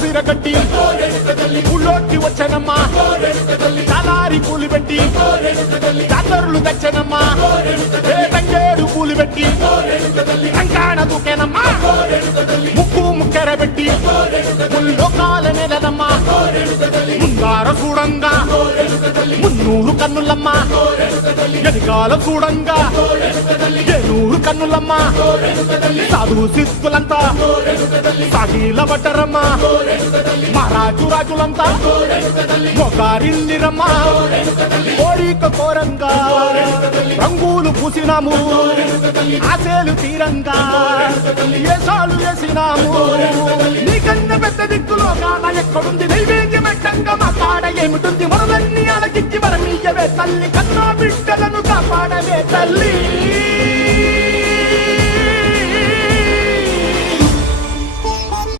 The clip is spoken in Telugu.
సిరగట్టి ఊళ్ళోకి వచ్చనమ్మా తలారి పూలు పెట్టి జాతరులు తెచ్చనమ్మా తంగేడు పూలు పెట్టి కంకాణ దూకేనమ్మా ముక్కు ముక్కెర పెట్టి ముల్లోకాల నెలనమ్మా ముందార చూడంగా మున్నూరు కన్నులమ్మా ఎదికాల చూడంగా ఏనూరు కన్నులమ్మా సాధు సిద్ధులంతా సాగిల పడ్డరమ్మా మహారాజు రాజులంతా మొగారిల్లిరమ్మా కోరిక కోరంగా రంగులు పూసినాము ఆశలు తీరంగా ఏసాలు వేసినాము నీకన్నా పెద్ద దిక్కులో కాన ఎక్కడుంది నైవేద్యం పెట్టంగా మా కాడ ఏమిటుంది మనలన్నీ అలకించి మరమీయవే తల్లి కన్నా బిడ్డలను కాపాడవే తల్లి